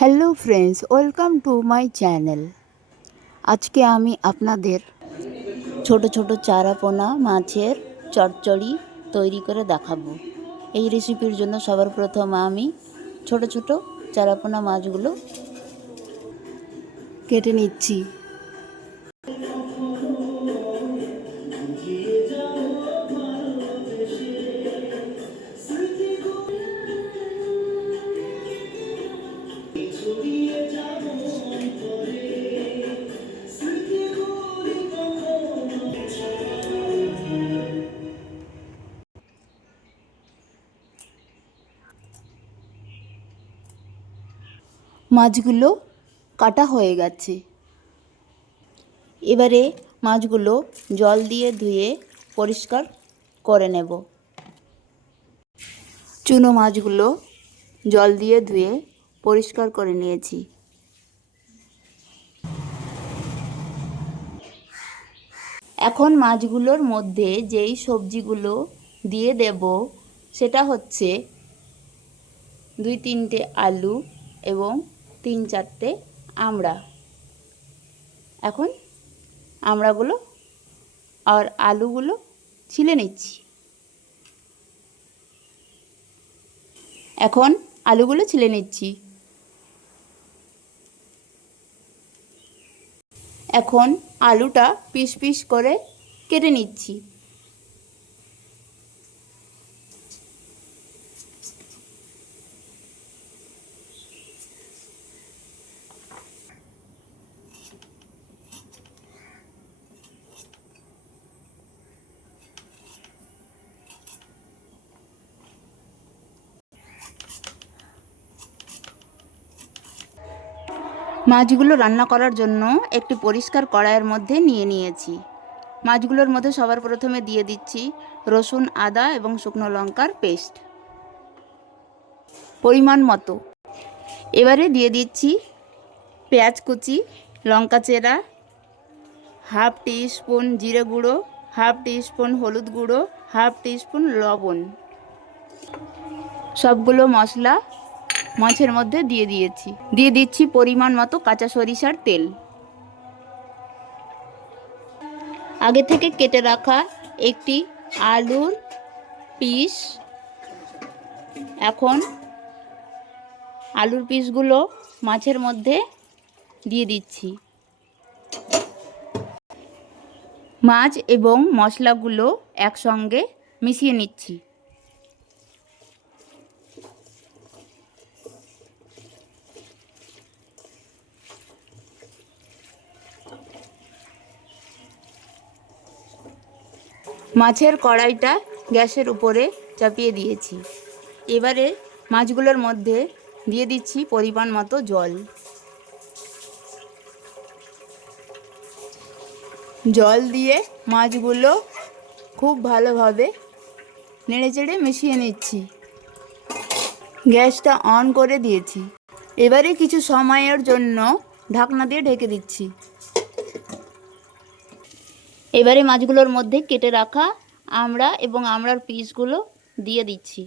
Hello friends, welcome to my channel. আজকে আমি আপনাদের ছোট ছোট চারাপোনা মাছের চচ্চড়ি তৈরি করে দেখাবো। এই রেসিপির জন্য সবার প্রথম আমি ছোট ছোট চারাপোনা মাছগুলো কেটে নিচ্ছি। মাছগুলো কাটা হয়ে গেছে। এবারে মাছগুলো জল দিয়ে ধুয়ে পরিষ্কার করে নেব। চুনো মাছগুলো জল দিয়ে ধুয়ে পরিষ্কার করে নিয়েছি। এখন মাছগুলোর মধ্যে যেই সবজিগুলো দিয়ে দেব সেটা হচ্ছে 2-3টে আলু এবং 3-4টে আমড়া। এখন আমড়াগুলো আর আলুগুলো ছিলে নিচ্ছি। এখন আলুগুলো ছিলে নিচ্ছি। এখন আলুটা পিস পিস করে কেটে নিচ্ছি। মাছগুলো রান্না করার জন্য একটি পরিষ্কার কড়াইয়ের মধ্যে নিয়ে নিয়েছি। মাছগুলোর মধ্যে সবার প্রথমে দিয়ে দিচ্ছি রসুন, আদা এবং শুকনো লঙ্কার পেস্ট পরিমাণ মতো। এবারে দিয়ে দিচ্ছি পেঁয়াজ কুচি, লঙ্কা চেরা, হাফ টিস্পুন জিরে গুঁড়ো, হাফ টিস্পুন হলুদ গুঁড়ো, হাফ টিস্পুন লবণ। সবগুলো মশলা মাছের মধ্যে দিয়ে দিচ্ছি পরিমাণ মতো কাঁচা সরিষার তেল। আগে থেকে কেটে রাখা একটি আলুর পিস, এখন আলুর পিসগুলো মাছের মধ্যে দিয়ে দিচ্ছি। মাছ এবং মশলাগুলো একসঙ্গে মিশিয়ে নিচ্ছি। মাছের কড়াইটা গ্যাসের উপরে চাপিয়ে দিয়েছি। এবারে মাছগুলোর মধ্যে দিয়ে দিচ্ছি পরিমাণ মতো জল। জল দিয়ে মাছগুলো খুব ভালোভাবে নেড়েচেড়ে মিশিয়ে নিচ্ছি। গ্যাসটা অন করে দিয়েছি। এবারে কিছু সময়ের জন্য ঢাকনা দিয়ে ঢেকে দিচ্ছি। এবারে মাছগুলোর মধ্যে কেটে রাখা আমড়া এবং আমড়ার পিসগুলো দিয়ে দিচ্ছি।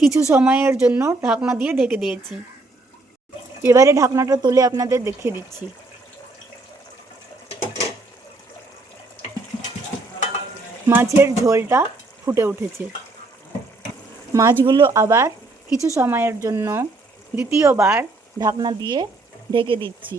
কিছু সময়ের জন্য ঢাকনা দিয়ে ঢেকে দিয়েছি। এবারে ঢাকনাটা তুলে আপনাদের দেখিয়ে দিচ্ছি। মাছের ঝোলটা ফুটে উঠেছে। মাছগুলো আবার কিছু সময়ের জন্য দ্বিতীয়বার ঢাকনা দিয়ে ঢেকে দিচ্ছি।